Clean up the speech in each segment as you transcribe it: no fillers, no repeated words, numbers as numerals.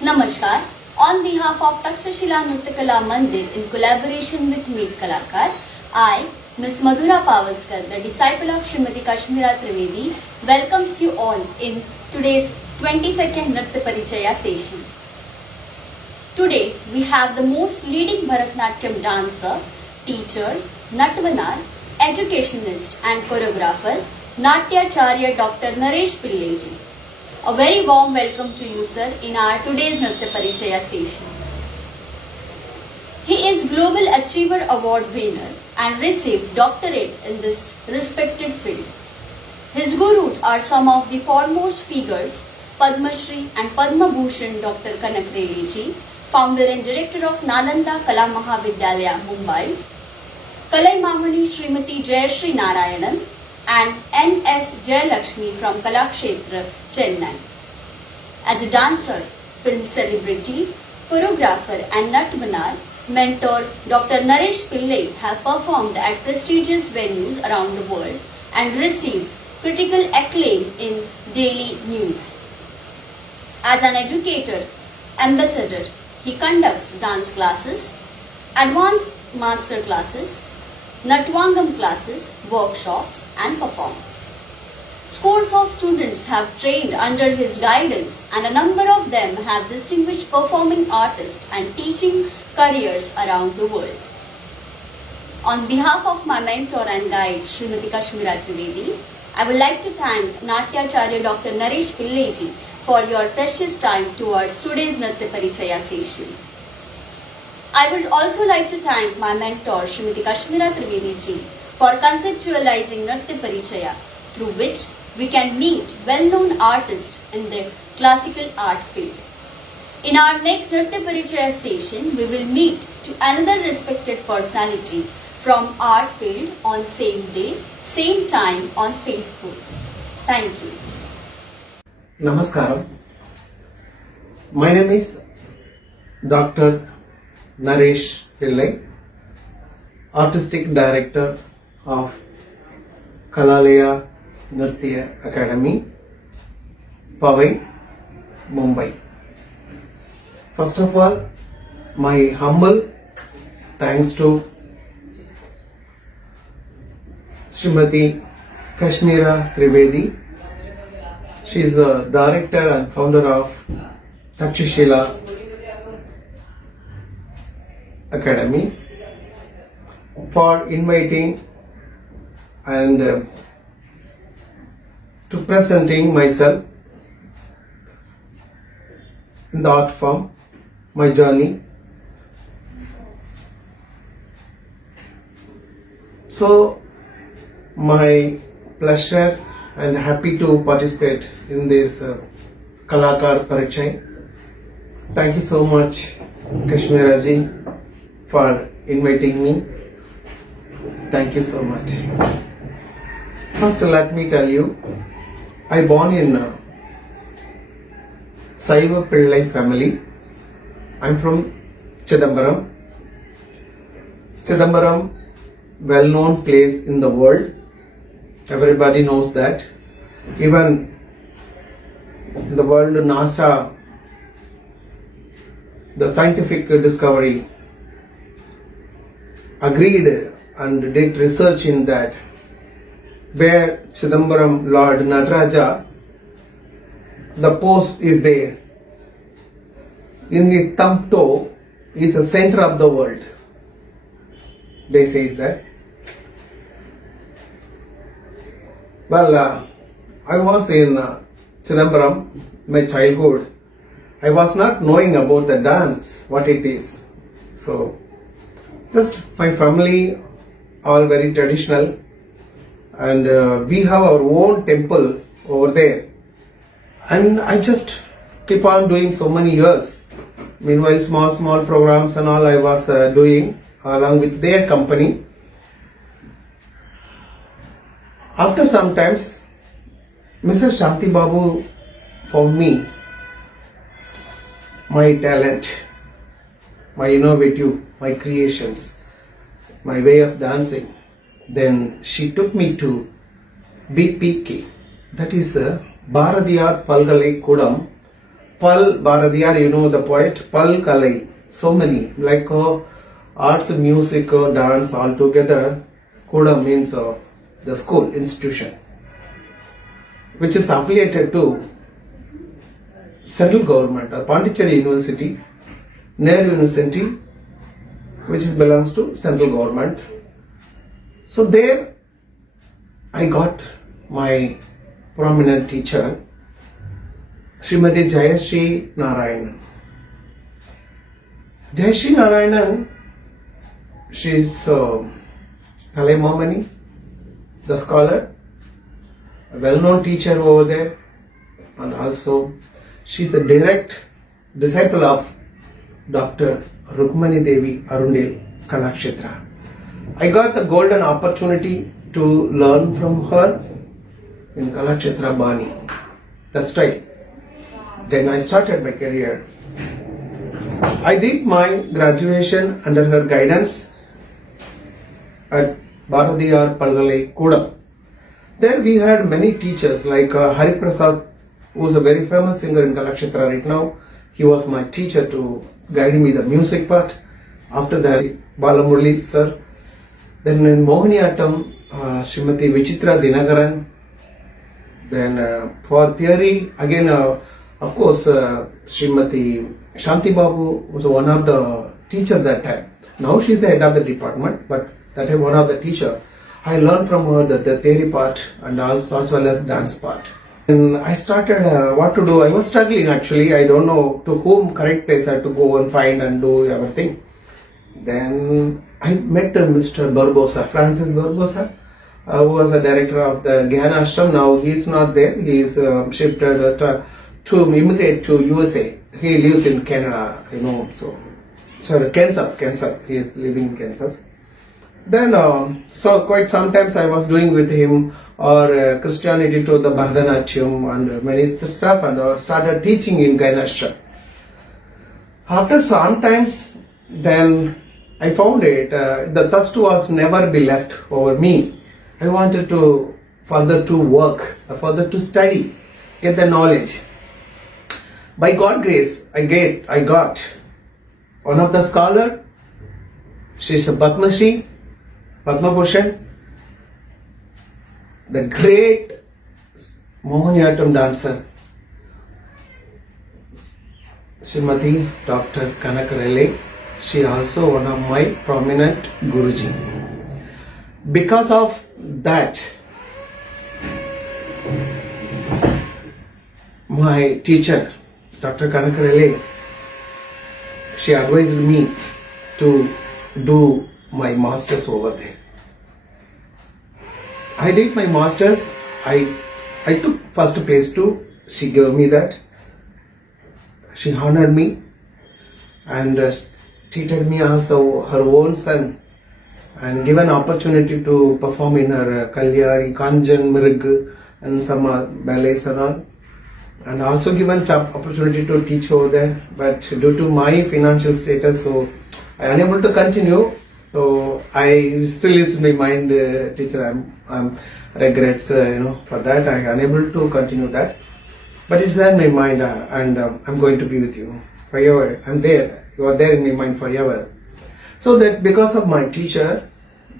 Namaskar. On behalf of Takshashila Nrityakala Mandir in collaboration with Meet Kalakar, I, Ms. Madhura Pavaskar, the disciple of Srimati Kashmira Trivedi, welcomes you all in today's 22nd Nritya Parichaya session. Today, we have the most leading Bharatanatyam dancer, teacher, Natvanar, educationist and choreographer, Natyacharya Dr. Naresh Pilleji. A very warm welcome to you, sir, in our today's Nritya Parichaya session. He is Global Achiever Award winner and received doctorate in this respected field. His gurus are some of the foremost figures, Padma Shri and Padma Bhushan Dr. Kanak Reliji, founder and director of Nalanda Kala Mahavidyalaya, Mumbai, Kalai Mamani Srimati Jayashree Narayanan, and N.S. Jayalakshmi from Kalakshetra, Chennai. As a dancer, film celebrity, choreographer and Natvanar, mentor Dr. Naresh Pillai have performed at prestigious venues around the world and received critical acclaim in daily news. As an educator, ambassador, he conducts dance classes, advanced master classes, Natvangam classes, workshops and performances. Scores of students have trained under his guidance and a number of them have distinguished performing artist and teaching careers around the world. On behalf of my mentor and guide, Srimati Kashmira Trivedi, I would like to thank Natyacharya Dr. Naresh Pilleji for your precious time towards today's Nritya Parichaya session. I would also like to thank my mentor Srimati Kashmira Trivedi ji for conceptualizing Nritya Parichaya, through which we can meet well-known artists in the classical art field. In our next Nritya Parichaya session, we will meet to another respected personality from art field on same day, same time on Facebook. Thank you. Namaskaram. My name is Dr. Naresh Pillai, Artistic Director of Kalalaya Nritya Academy, Powai, Mumbai. First of all, my humble thanks to Srimati Kashmira Trivedi. She is the director and founder of Takshashila Academy, for inviting and to presenting myself in the art form, my journey. So, my pleasure and happy to participate in this Kalakar Parichaya. Thank you so much, Kashmira ji, for inviting me. Thank you so much. First, let me tell you, I born in Saiva Pillai family. I'm from Chidambaram. Chidambaram, well-known place in the world. Everybody knows that. Even in the world, NASA, the scientific discovery, agreed and did research in that, where Chidambaram Lord Nataraja, the post is there. In his thumb toe is the center of the world. They say that. Well, I was in Chidambaram, my childhood. I was not knowing about the dance, what it is. So, just my family, all very traditional, and we have our own temple over there. And I just keep on doing so many years. Meanwhile, small programs and all I was doing along with their company. After some times, Mrs. Shanti Babu found me, my talent, my innovative, my creations, my way of dancing. Then she took me to BPK. That is Bharadiyar Palgalai Kudam. Pal Bharadiyar, you know the poet, Pal Kalai. So many, like arts, music, dance, all together. Kudam means the school, institution, which is affiliated to central government, Pondicherry University, Nehru University, which is belongs to central government. So there I got my prominent teacher, Srimati Jayashree Narayanan. Jayashree Narayanan, she is Kalai Momani, the scholar, a well-known teacher over there, and also she is a direct disciple of Dr. Rukmani Devi Arundel Kalakshetra. I got the golden opportunity to learn from her in Kalakshetra Bani. That's right. Then I started my career. I did my graduation under her guidance at Bharadiyar Palgalai Kudam. There we had many teachers like Hari Prasad, who is a very famous singer in Kalakshetra right now. He was my teacher to guide me the music part. After that, Balamurli sir. Then in Mohiniyattam, Srimati Vichitra Dinagaran. Then for theory, again, of course, Srimati Shanti Babu was one of the teacher that time. Now she is the head of the department, but that time one of the teacher. I learned from her the theory part and also as well as dance part. And I started what to do. I was struggling actually. I don't know to whom correct place I had to go and find and do everything. Then I met Mr. Barbosa, Francis Barbosa, who was a director of the Gyana Ashram. Now he is not there. He is shifted to immigrate to USA. He lives in Canada, you know. So Kansas. He is living in Kansas. Then, so quite sometimes I was doing with him or Christianity to the Bharatanatyam and many stuff, and started teaching in Gainashram. After some times, then I found it, the thirst was never be left over me. I wanted to further to work, further to study, get the knowledge. By God's grace, I got one of the scholar. She's a Padma Shri, Padma Bhushan, the great Mohiniyattam dancer, Srimati Dr. Kanakarele. She also one of my prominent Guruji. Because of that, my teacher, Dr. Kanakarele, she advised me to do my masters over there. I did my masters. I took first place too. She gave me that. She honored me and treated me as her own son and given opportunity to perform in her Kalyari, Kanjan, Mirg and some ballets and all. And also given opportunity to teach over there. But due to my financial status, so I am unable to continue. So I still is in my mind, teacher, I'm regrets, for that I am unable to continue that. But it's there in my mind, and I'm going to be with you forever. I'm there. You are there in my mind forever. So that because of my teacher,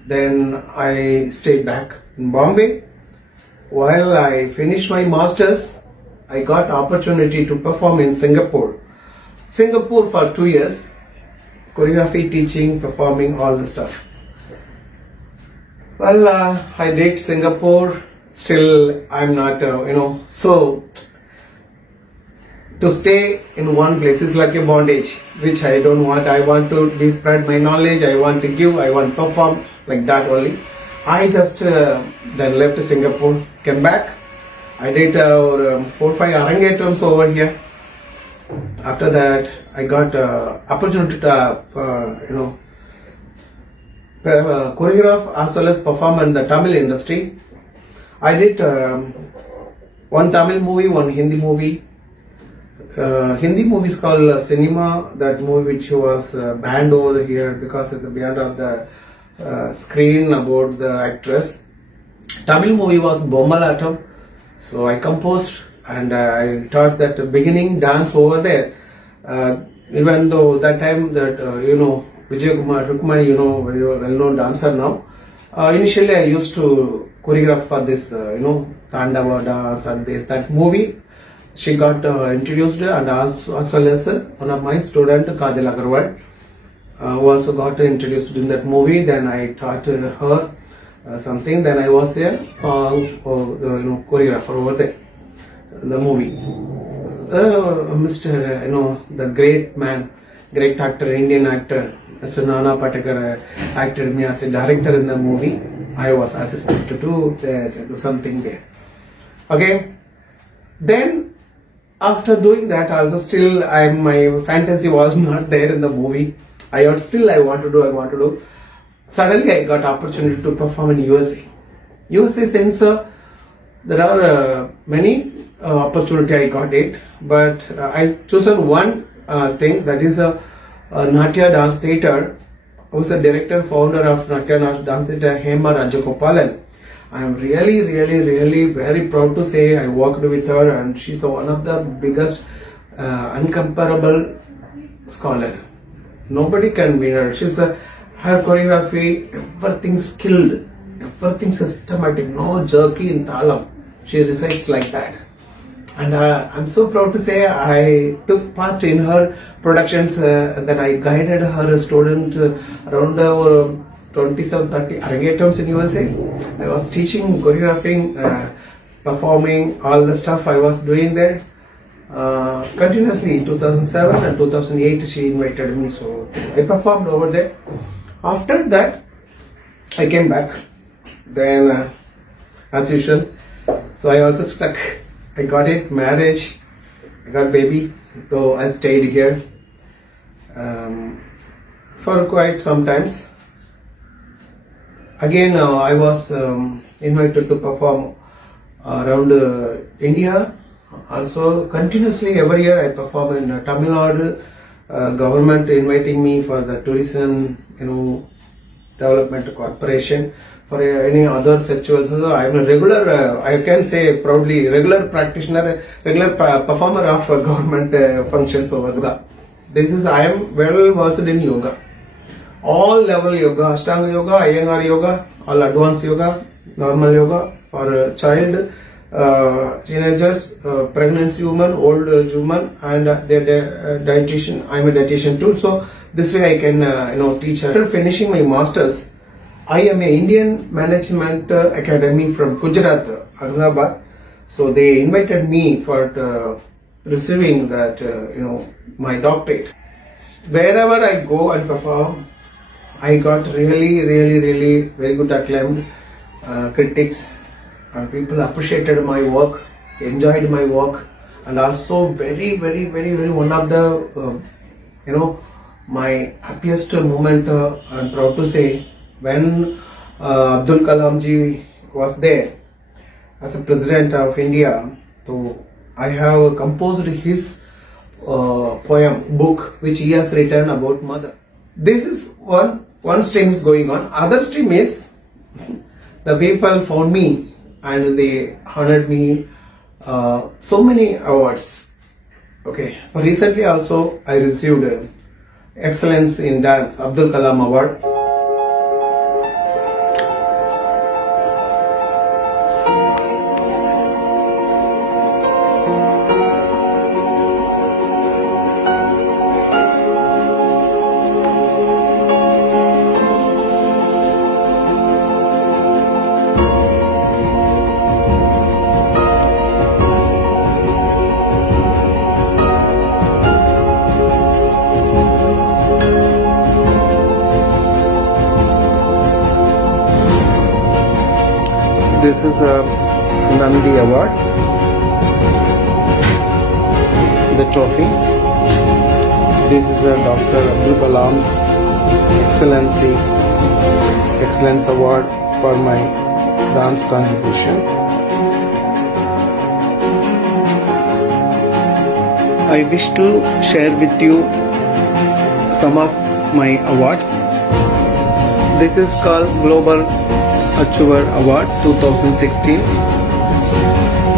then I stayed back in Bombay. While I finished my masters, I got opportunity to perform in Singapore. Singapore for 2 years. Choreography, teaching, performing, all the stuff. Well, I did Singapore. Still, I'm not, so to stay in one place is like a bondage, which I don't want. I want to spread my knowledge. I want to give. I want to perform like that only. I just then left Singapore, came back. I did 4 or 5 arangetams over here. After that, I got opportunity to, choreograph as well as perform in the Tamil industry. I did one Tamil movie, one Hindi movie. Hindi movie is called Cinema. That movie which was banned over here because it's beyond of the screen about the actress. Tamil movie was Bommalatam. So I composed and I taught that beginning dance over there. Even though that time that Vijay Kumar Rukmani, very well-known dancer now. Initially I used to choreograph for this, Tandava dance and that movie. She got introduced and also as well as one of my student Kajal Agarwal who also got introduced in that movie. Then I taught her something. Then I was a song choreographer over there, the movie. Mr. The great man, great actor, Indian actor, Mr. Nana Patekar acted me as a director in the movie. I was assistant to do something there. Okay. Then after doing that, also still my fantasy was not there in the movie. I want to do. Suddenly I got opportunity to perform in USA. USA since there are many opportunity I got it, but I chosen one thing, that is a Natya Dance Theatre. I was the director, founder of Natya Dance Theatre, Hema Rajagopalan. I am really very proud to say I worked with her, and she's one of the biggest uncomparable scholar. Nobody can beat her. Her choreography, everything skilled, everything systematic, no jerky in talam. She recites like that. And I'm so proud to say I took part in her productions, that I guided her student around 27-30 Arangetams in USA. I was teaching, choreographing, performing, all the stuff I was doing there. Continuously in 2007 and 2008 she invited me, so I performed over there. After that I came back, then as usual, so I also stuck. I got it, marriage, I got baby, so I stayed here for quite some times. Again I was invited to perform around India. Also continuously every year I perform in Tamil Nadu. Government inviting me for the tourism development corporation, for any other festivals. Also I am a regular, I can say proudly, regular practitioner, regular performer of government functions over there. I am well versed in yoga, all level yoga, Ashtanga yoga, Iyengar yoga, all advanced yoga, normal yoga for child, teenagers, pregnancy women, old women, and their dietitian. I am a dietitian too, so this way I can teach her. After finishing my masters, I am a Indian Management Academy from Gujarat, Ahmedabad. So they invited me for receiving that my doctorate. Wherever I go and perform, I got really very good acclaim, critics, and people appreciated my work, enjoyed my work, and also very one of the my happiest moment. I'm proud to say, when Abdul Kalam ji was there as a president of India, so I have composed his poem book which he has written about mother. This is one stream is going on. Other stream is the people found me and they honored me so many awards. Okay, recently also I received Excellence in Dance Abdul Kalam Award. This is a Nandi Award, the trophy. This is a Dr. Abdul Kalam's Excellence Award for my dance contribution. I wish to share with you some of my awards. This is called Global Achiever Award 2016.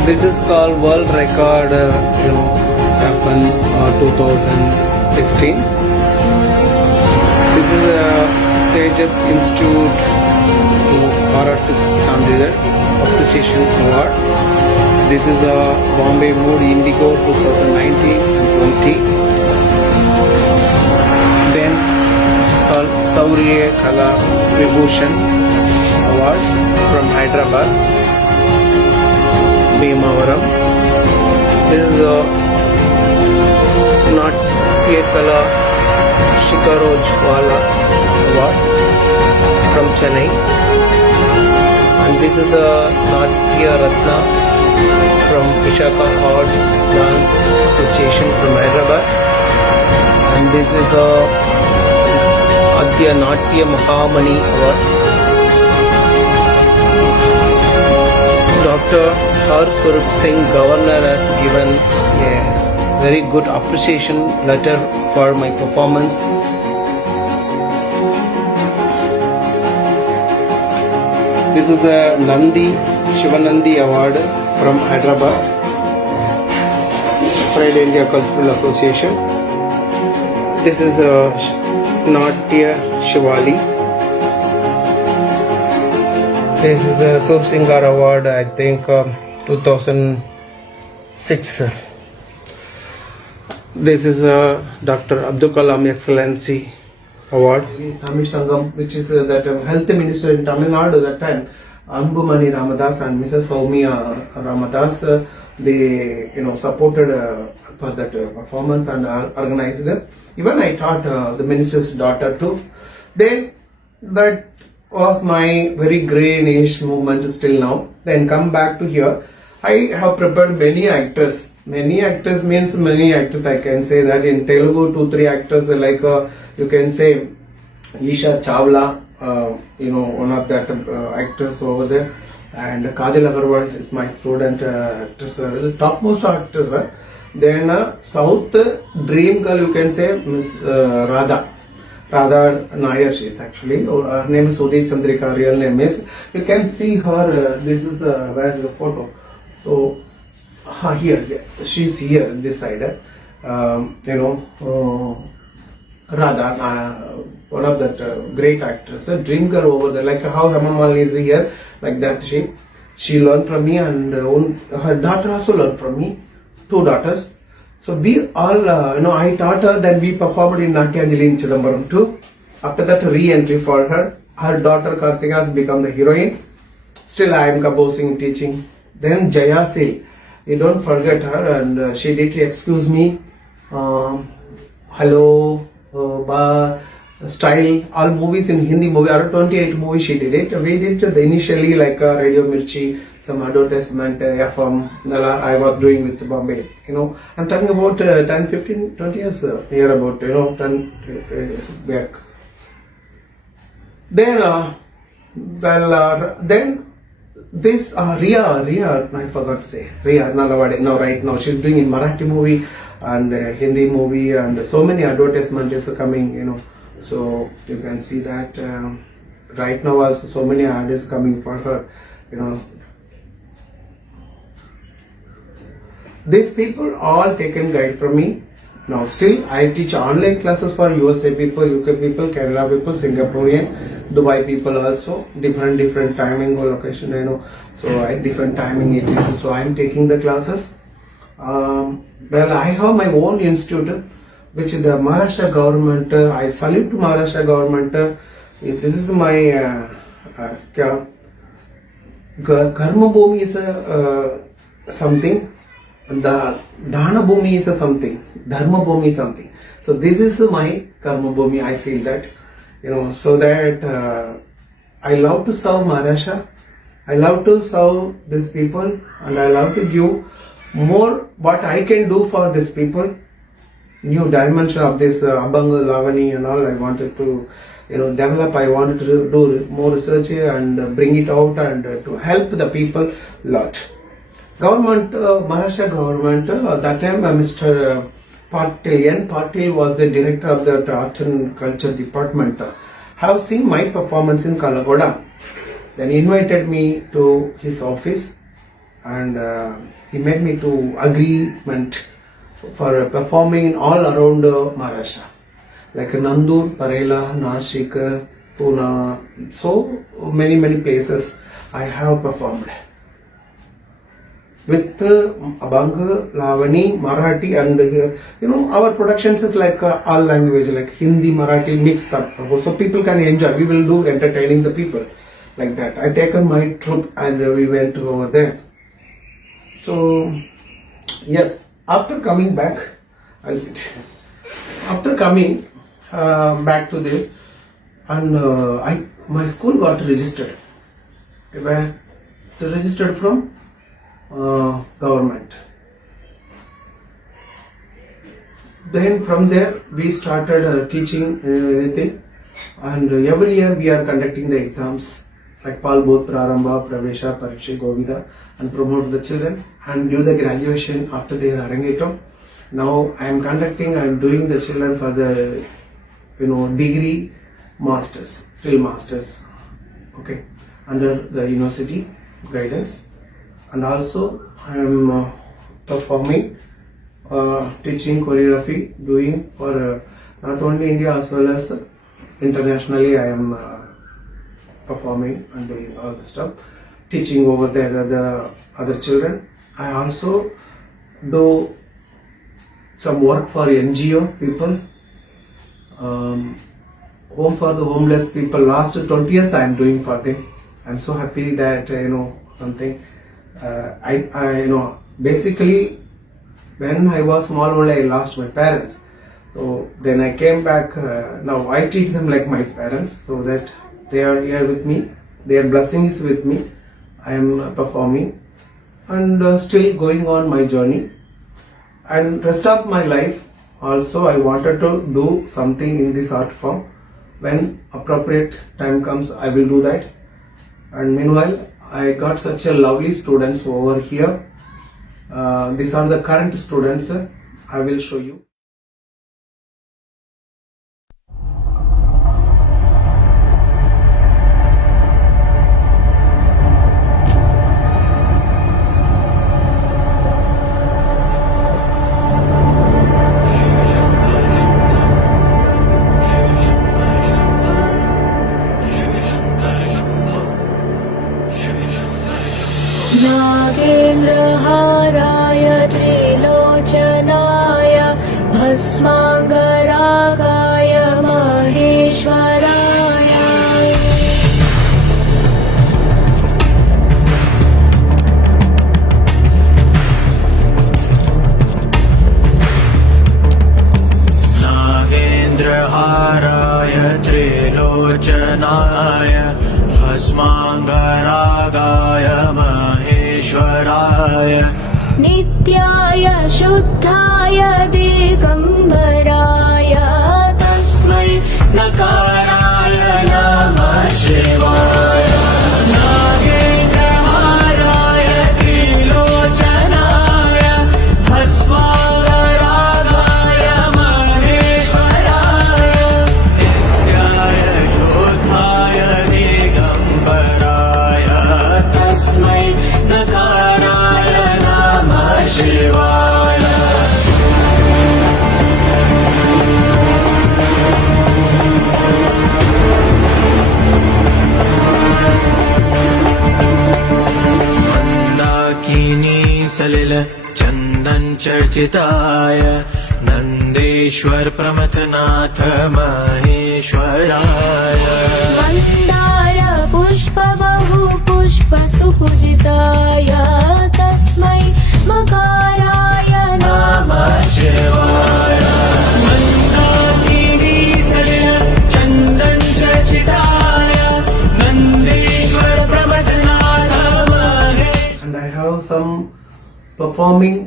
This is called World Record, it's happened 2016. This is a Tejas Institute Bharat Chandigarh Appreciation Award. This is a Bombay Mood Indigo 2019 and 20. Then it's called Saurya Kala Vibhushan Award from Hyderabad, Bhimavaram. This is a Natya Kala Shikarojwala Award from Chennai. And this is a Natya Ratna from Vishaka Arts Dance Association from Hyderabad. And this is a Adya Natya Mahamani Award. Dr. Har Swarup Singh, Governor, has given a very good appreciation letter for my performance. This is a Nandi Shivanandi Award from Hyderabad, Pride India Cultural Association. This is a Natya Shivali. This is a Sursingar Award, I think 2006. This is a Dr. Abdul Kalam Excellency Award. Tamil Sangam, which is that health minister in Tamil Nadu at that time, Ambumani Ramadas and Mrs. Soumya Ramadas, they supported for that performance and organized it. Even I taught the minister's daughter too. Then that was my very greenish movement still now. Then come back to here. I have prepared many actors. Many actors means many actors. I can say that in Telugu 2-3 actors like you can say Isha Chawla, one of that actors over there, and Kajal Agarwal is my student actress, the topmost actress. Then South Dream Girl, you can say Miss Radha Nair, she is actually. Her name is Sudhi Chandrika, real name is. You can see her, this is where the photo. So, here, she's here on this side. Radha, one of that great actress, Dream Girl over there, like how Hema Malini is here, like that she learned from me, and her daughter also learned from me, 2 daughters. So we all, I taught her, then we performed in Natyanjali in Chidambaram too. After that, re-entry for her. Her daughter Kartika has become the heroine. Still I am composing, teaching. Then Jaya Sil, you don't forget her, and she did excuse me, hello, style, all movies in Hindi movie, around 28 movies she did it. We did initially like Radio Mirchi, some advertisement, FM, I was doing with Bombay, I'm talking about 10, 15, 20 years, here about, 10 years back. Then, then this Ria, I forgot to say, Ria Nalavade, now right now, she's doing in Marathi movie and Hindi movie, and so many advertisements is coming, so you can see that right now also so many ads is coming for her, These people all taken guide from me. Now still I teach online classes for USA people, UK people, Kerala people, Singaporean, Dubai people also, different timing or location, so I different timing it is, so I am taking the classes. Well, I have my own institute, which is the Maharashtra government. I salute to Maharashtra government. This is my Karma Bhumi is something. The Dana Bhumi is something. Dharma Bhumi is something. So this is my Karma Bhumi. I feel that, so that I love to serve Maharashtra. I love to serve these people, and I love to give more what I can do for these people. New dimension of this Abhanga, Lavani and all. I wanted to, develop. I wanted to do more research and bring it out and to help the people lot. Government, Maharashtra government, that time Mr. Patil, N. Patil was the director of the Art and Culture Department. Have seen my performance in Kalagoda. Then he invited me to his office, and he made me to agreement for performing in all around Maharashtra, like Nandur, Parela, Nashik, Pune, so many places I have performed with Abang, Lavani, Marathi, and our productions is like all language, like Hindi, Marathi mix up, so people can enjoy. We will do entertaining the people like that. I taken my troupe and we went over there. So yes, after coming back, I'll sit. After coming back to this, and my school got registered. Where they registered from government. Then from there we started teaching anything, and every year we are conducting the exams like Palbodh, Prarambha, Pravesha, Pariksha, Govida, and promote the children and do the graduation after their Arangetam. Now I am doing the children for the degree masters, till masters, okay, under the university guidance. And also I am performing, teaching choreography, doing for not only India as well as internationally. I am performing and doing all the stuff, teaching over there the other children. I also do some work for NGO people, home for the homeless people. Last 20 years I am doing for them. I am so happy that something. I basically when I was small only I lost my parents. So then I came back. Now I treat them like my parents, so that they are here with me. Their blessing is with me. I am performing and still going on my journey. And rest of my life also I wanted to do something in this art form. When appropriate time comes, I will do that. And meanwhile, I got such a lovely students over here. These are the current students. I will show you. नागेन्द्रहाराय त्रिलोचनाय भस्माङ्गरागाय महेश्वराय नागेन्द्रहाराय त्रिलोचनाय भस्माङ्गरागाय महेश्वराय नित्याय शुद्धाय दिगम्बराय तस्मै नकाराय नमः शिवाय नागेन्द्रहाराय त्रिलोचनाय भस्माङ्गरागाय महेश्वराय नित्याय शुद्धाय दिगम्बराय तस्मै नकाराय नमः शिवाय मंदाकिनी सलिल चंदन चर्चिताय नंदेश्वर प्रमथनाथ महेश्वराय मन्दार पुष्प बहु पुष्प सुपूजिताय तस्मै मकाराय नमः शिवाय मंदाकिनी सलिल चंदन चर्चिताय Nandeshwar प्रमथनाथ महेश्वराय. And I have some performing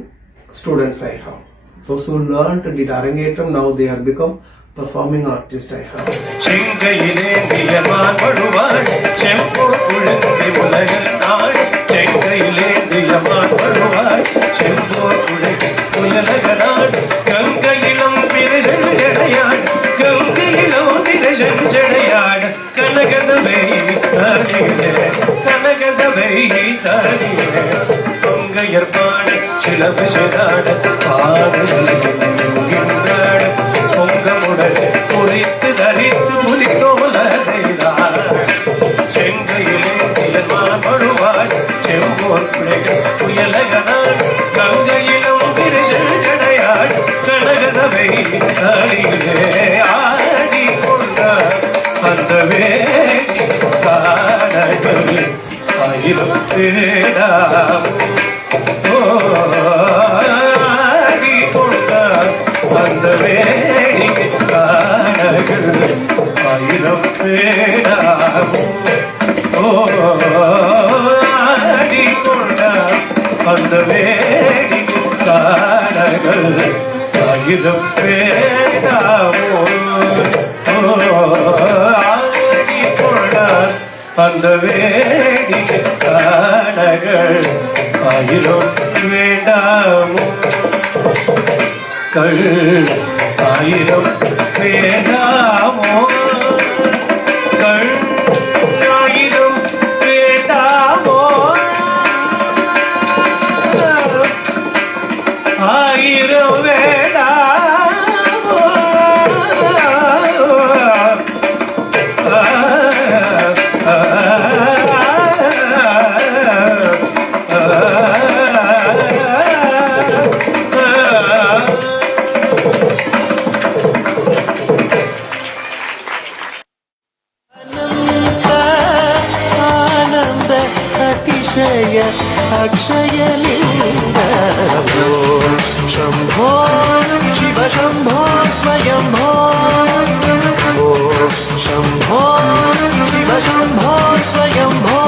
students. I have those who learned did Arangetam. Now they have become performing artists. I have. செங்கையிலே தியமான் வருவாள் செம்போர் குழந்தை உலகில் நாள் செங்கையிலே தியமான் வருவாள் செம்போர் குழந்தை உலகனாள் கங்கையிலும் பிரஜஞ்சடையாள் கங்கையிலும் பிரஜஞ்சடையாள் கனகதமே அருகிலே மங்கையர் பாட சிலவு சிதாட பாடுகின்றாட பொங்கமுடல் குறித்து தரித்து புலிதோல செய்தார் செங்கையிலே சிலன்மான் பழுவாள் செம்போர் பிள்ளைகள் புயலகனாள் கங்கையிலும் விரிசல் கடையாள் கனகதவை அடியிலே ஆடி கொண்டார் அந்த வேடி காணகள் ஆயிரம் தேடாம் ஆடி கொண்டார் அந்த வேடி காணகள் ஆயிரம் தேடாம் ஆடி கொண்டார் அந்த வேடி காணகள் ஆயிரம் பேராமோ ஆடி கொண்டார் அந்த வேடி காணகள் ஆயிரம் வேண்டாமோ கள் ஆயிரம் வேண்டாமோ கள் ஆயிரம் வேண்டாமோ ஆயிரம் வேண்டாமோ आनंद अतिशय अक्षयलिंग शंभो शिव शंभो स्वयंभो शंभो शिव शंभो स्वयंभो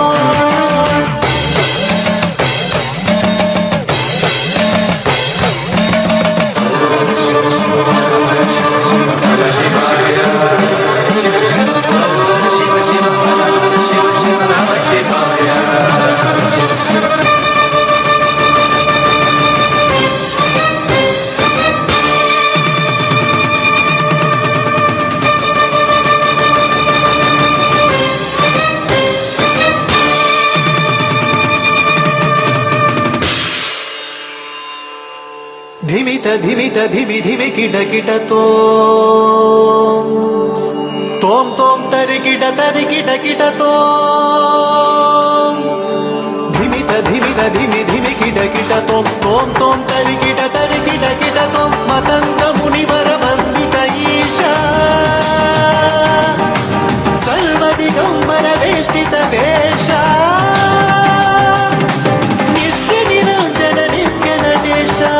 धिमित धिमित धिमि धिमि किट किट तोम तोम तरि किट तोम धिमित धिमित धिमि धिमि किट किट तोम तोम तरि किट तोम मतंग मुनिवर वंदित ईशा सर्वदिगंबर वेष्टित वेशा नित्य निरंजन नित्य नटेशा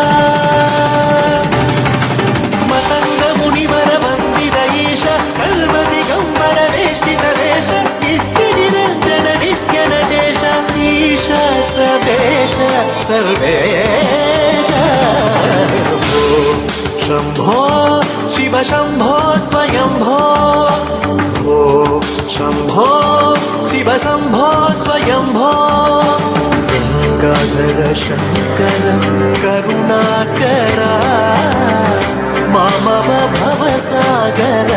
मतंग मुनिवर वंदित ईशा सर्वदिगंबर वेष्टित वेश नित्य निरंजन नित्य नटेश ईशा सबेश सर्वेश शंभो शिव शंभो स्वयंभो शंभो शिव शंभो स्वयंभो गंगाधर शंकर करुणाकरा मामव भवसागर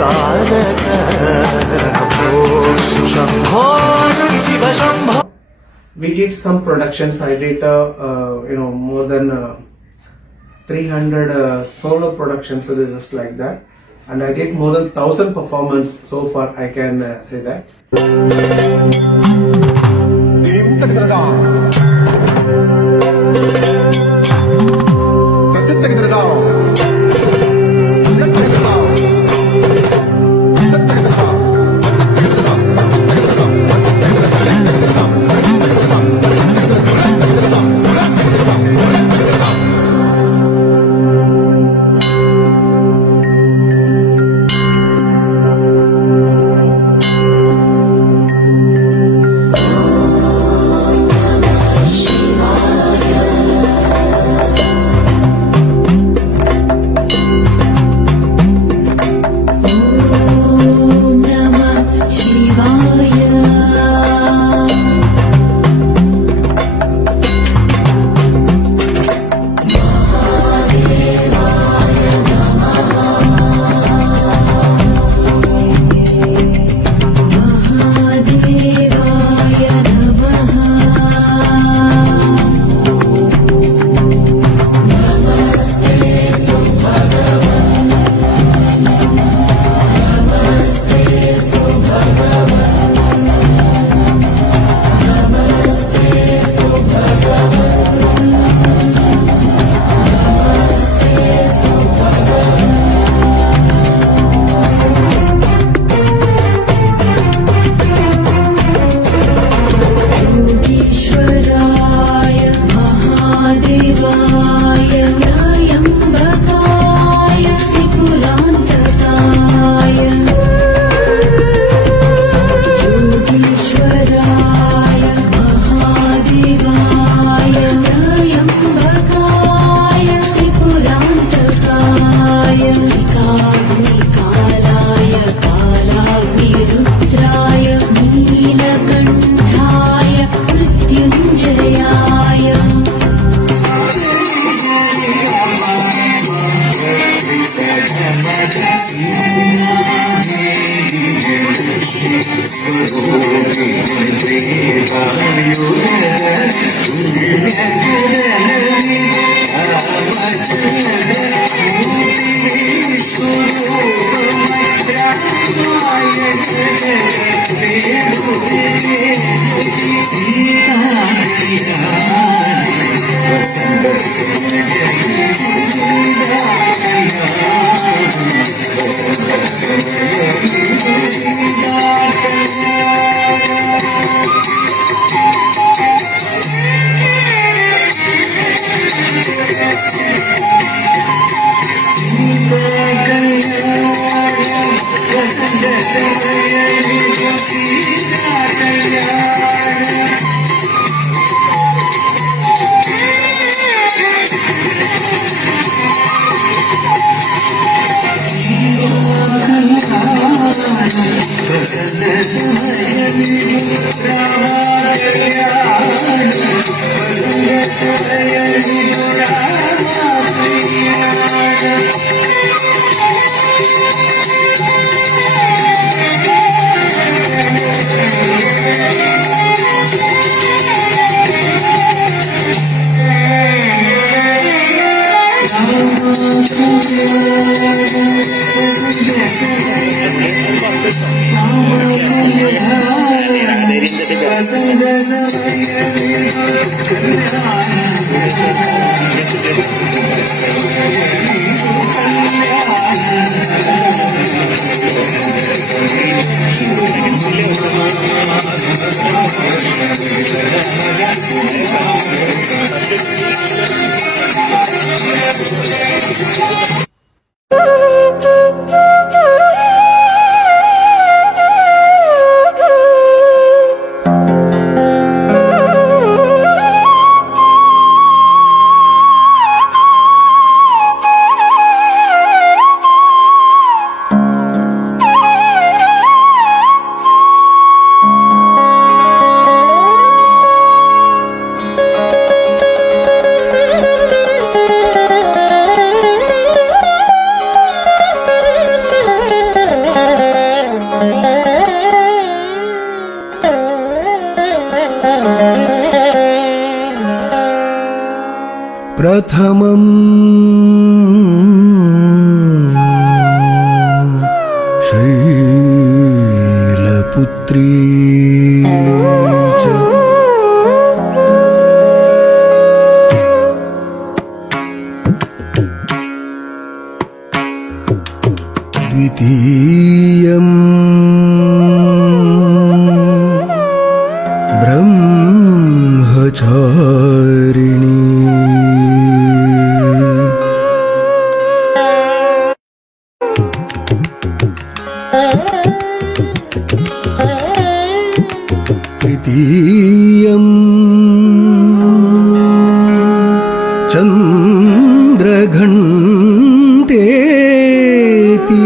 Tarak Shambho Shiv Shambho. We did some productions. I did more than 300 solo productions, so just like that, and I did more than 1,000 performances so far. I can say that. प्रथमम् शैलपुत्री च द्वितीयम् ब्रह्मचारिणी तृतीयम् चन्द्रघण्टेति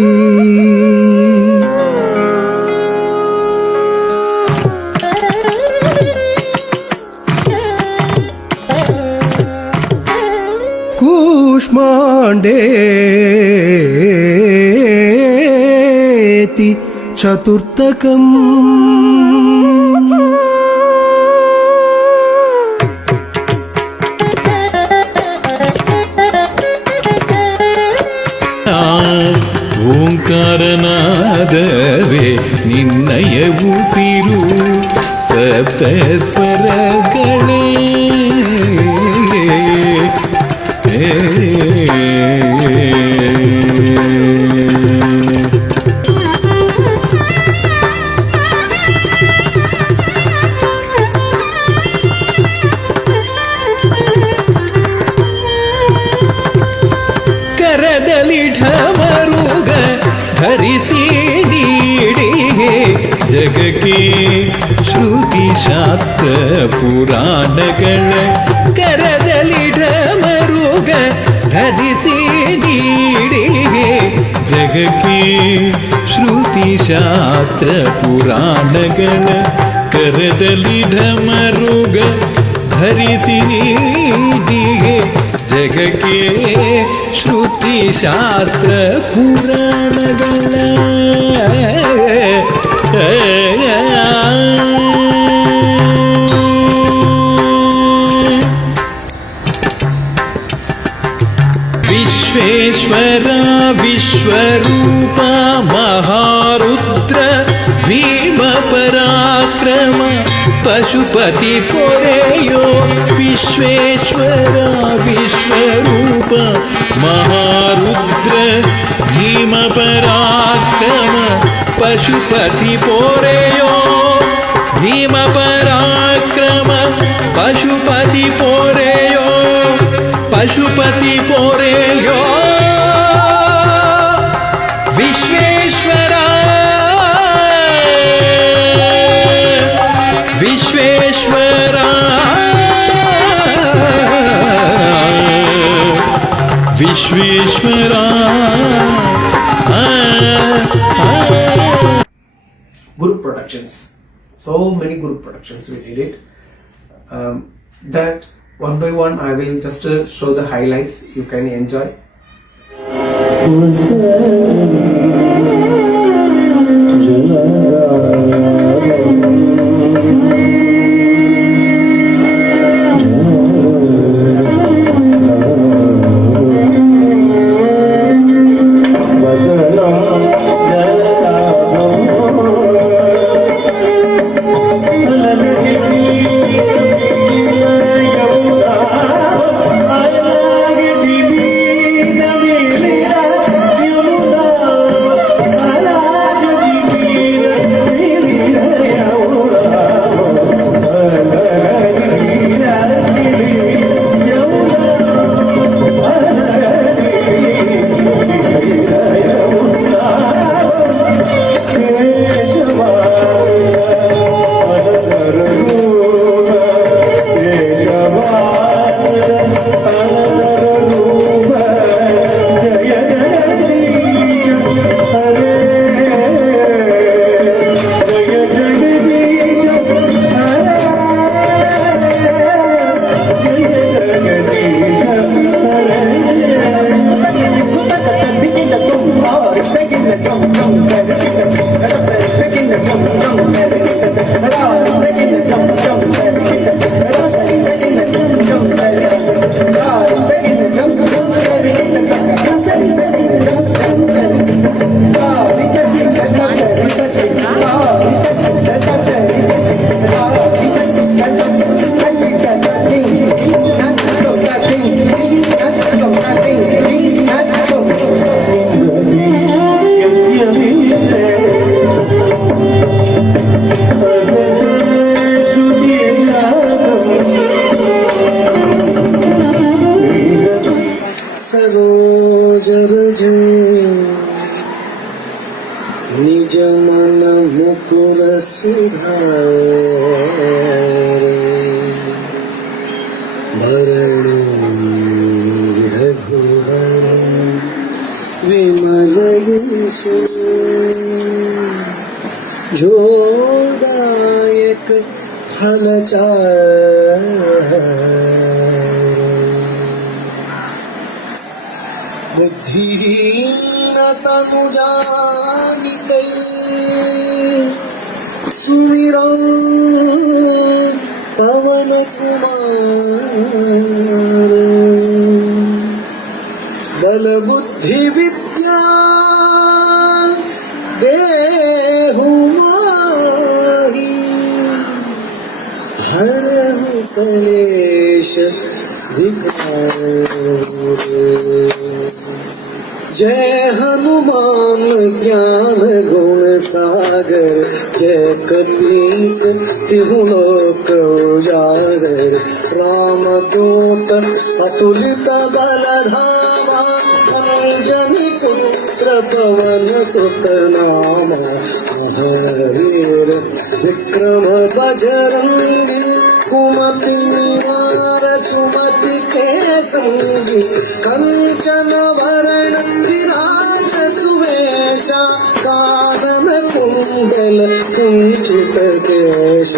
कूष्माण्डेति चतुर्थकम् ಓಂಕಾರನಾದವೇ ನಿನ್ನಯ ಉಸಿರು ಸಪ್ತ ಸ್ವರಗಳೇ ಕರದಲ್ಲಿ ಢಮರುಗ ಧರಿಸಿ ನೀಡಿಗೆ ಜಗಕ್ಕೆ ಶ್ರುತಿ ಶಾಸ್ತ್ರ ಪುರಾಣಗಳ ಕರದಲ್ಲಿ ಢಮರುಗ ಧರಿಸಿ ನೀಡಿಗೆ ಜಗಕ್ಕೆ ಶ್ರುತಿ ಶಾಸ್ತ್ರ ಪುರಾಣಗಳ ಕರದಲ್ಲಿ ಢಮರುಗ ಧರಿಸಿ ನೀಡಿಗೆ ಜಗಕ್ಕೆ ಶ್ರುತಿ ಶಾಸ್ತ್ರ ಪುರಾಣಗಳ विश्वेश्वरा विश्वरूपा महारुद्र भीमपराक्रम पशुपति पोरेयो विश्वेश्वरा विश्वरूप Maharudra भीमपराक्रम Pashupati पोरेयो भीमपराक्रम Pashupati पोरेयो Pashupati पोरेयो Vishweshwara Vishweshwara Vishweshwara Group productions. So many group productions we did it. That one by one I will just show the highlights. You can enjoy. निज मन मुकुर सुधार भरणि रघुवर विमल यश जोदायक फलचार बुद्धिहीन तनु जानिकै सुमिरौ पवन कुमार बल बुद्धि विद्या देहु माहि हरहु कलेश जय हनुमान ज्ञान गुण सागर जय कपीस तिहु लोक उजागर राम दूत अतुलित बल धामा अंजनी पुत्र पवन सुत नामा महावीर विक्रम बजरंगी कुमति निवार सुमति के संगी कंचन वरण विराज सुवेशा कानन कुंडल कुंचित केश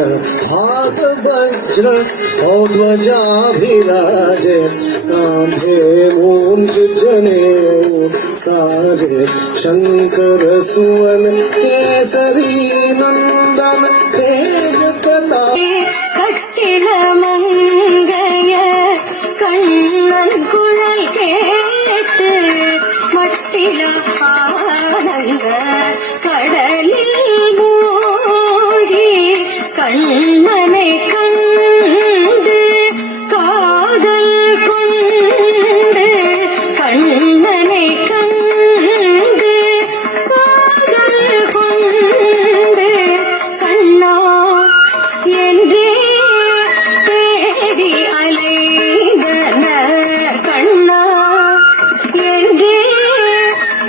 हाथ वज्र और ध्वजाभिराजे कांधे मूंज जनेऊ साजे शंकर सुवन केसरी नंदन तेज प्रताप கட்டில மங்கைய கண்ணன் குழல் கேட்டு மட்டில ஆனந்த கடலில் மூழ்கி கண்ணனை கண்டு காதல் கொண்டு கண்ணனை கண்டு காதல் கொண்டு கண்ணா என்றே தேடி அலைந்தனர் கண்ணா என்றே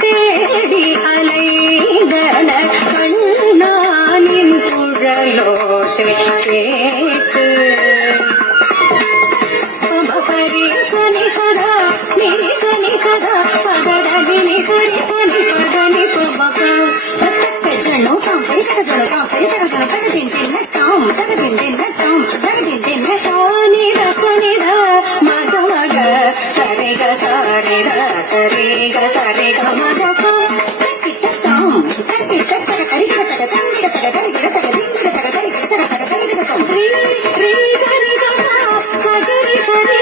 தேடி அலைந்தனர் கண்ணானின் குழலோசை கேட்டு பரி சனி சதா நிரி சனி சதா பதடி நி சரி சனி பதனி பமக தக்க ஜனோ தாம் பரி தக்க ஜனோ தாம் பரி தக்க ஜனோ தக்க தின் தின் நட்டாம் தக்க தின் தின் நட்டாம் தக்க தின் தின் நட்டானி ரசனி ர மத மக சரி க சரி ர சரி க சரி க மத க தக்கிட்ட தாம் தக்கிட்ட சர கரி க தக்க தங்கி க தக்க தரி க தக்க தின் க தக்க தரி க சர சர கரி க தாம் ஸ்ரீ ஸ்ரீ சரி க சரி சரி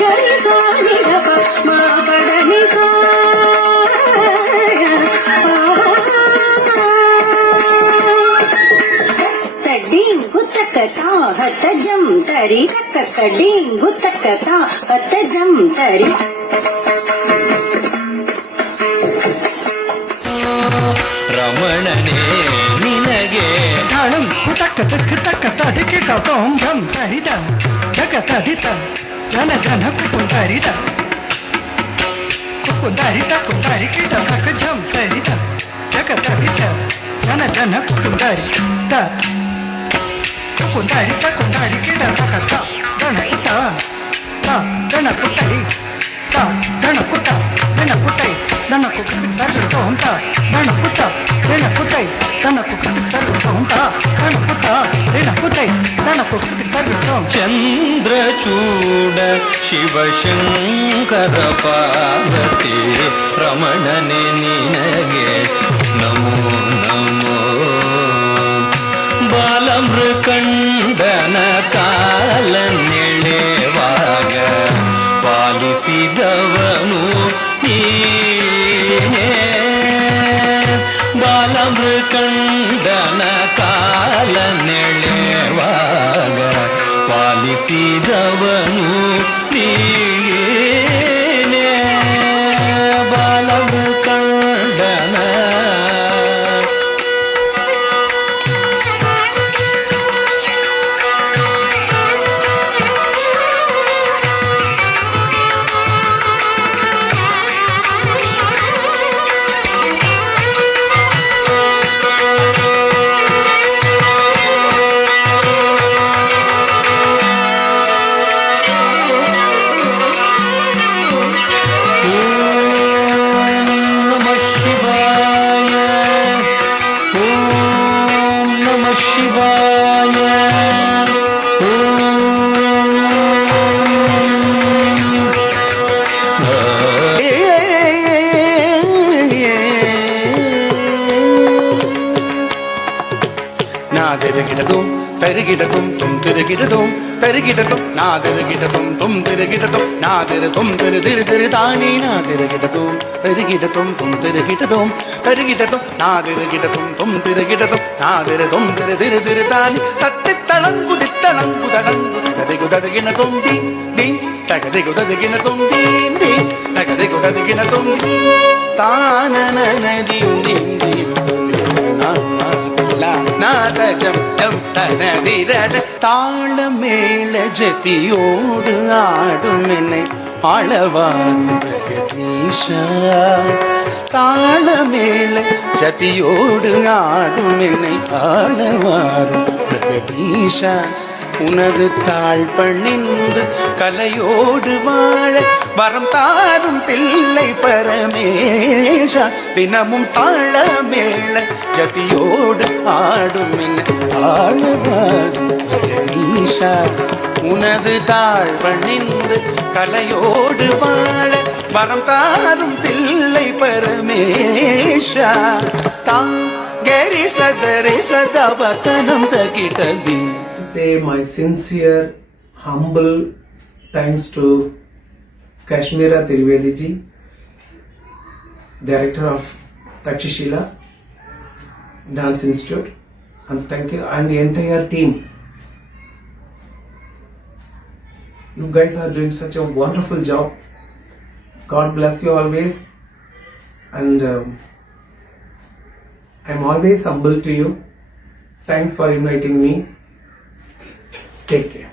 சரி சரி க மா பதனி சா தடீம் குத்தக்கதா ஹத்தஜம் தரி தக்கடீம் குத்தக்கதா ஹத்தஜம் தரி ರಮಣನೇ ನಿನಗೆ தாளம் குதக்க தக்கு தக்க தடிக்கிட்ட தோம் தம் சரித தக்க தடித ஜன ஜன குந்தாரித குந்தாரித குந்தாரிக்கிட்ட தக்க ஜம் சரித தக்க தடித ஜன ஜன குந்தாரி த குந்தாரித குந்தாரிக்கிட்ட தக்க த ஜன குட்ட த ஜன குட்டை த ஜன குட்ட ஜன குட்டை ஜன குட்டை தரும் த ஜன குட்ட ஜன குட்டை ஜன குட்டை தரும் த ஜன குட்ட ஜன குட்டை ஜன குட்டை தரும் ಚಂದ್ರಚೂಡ ಶಿವಶಂಕರ ಪಾರ್ವತಿ ರಮಣನೆ ನಿನಗೆ ನಮೋ ನಮೋ ಬಾಲಮೃಕಂಡನ ಕಾಲ ನೆಳೆವಾಗ ಪಾಲಿಸಿದವನು ನೀನೇ ಬಾಲಮೃಕಂಡನ ಕಾಲ ನೆಳೆವಾಗ ಪಾಲಿಸಿದವನು ನೀನೇ ಬಾಲಮೃಕಂಡನ நாதிருகிடதும் தருகிடதும் தும் திருகிடதும் தருகிடதும் நாதிருகிடதும் தும் திருகிடதும் நாதிரு தும் திரு திரு திரு தானே நாதிருகிடதும் தருகிடதும் தும் திருகிடதும் தருகிடதும் நாதிருகிடதும் தும் திருகிடதும் நாதிரு தும் திரு திரு திரு தானே தத்தி தளங்கு தித்தளங்கு தளங்கு தகதிகு தகதிகினதும் தீம் தீம் தகதிகு தகதிகினதும் தீம் தீம் தகதிகு தகதிகினதும் தீம் தானனனதியும் தீம் தீம் நாதஜம் ஜம் தனதிரட தாள மேல ஜதியோடு ஆடும் என்னை ஆளவாரும் பிரகதீஷா தாள மேல ஜதியோடு ஆடும் என்னை ஆளவாரும் பிரகதீஷா உனது தாழ் பணிந்து கலையோடு வாழ வரம் தாரும் தில்லை பரமேஷா தினமும் தாள மேள ஜதியோடு ஆடும் ஆளுவாடும் ஜெகதீஷா உனது தாழ் பணிந்து கலையோடு வாழ வரம் தாரும் தில்லை பரமேஷா தாம் கரி சதரி சதவதனம் தகிடதி. Say my sincere, humble thanks to Kashmira Trivedi ji, director of Takshashila Dance Institute, and thank you and the entire team. You guys are doing such a wonderful job. God bless you always, and I'm always humble to you. Thanks for inviting me. Take care.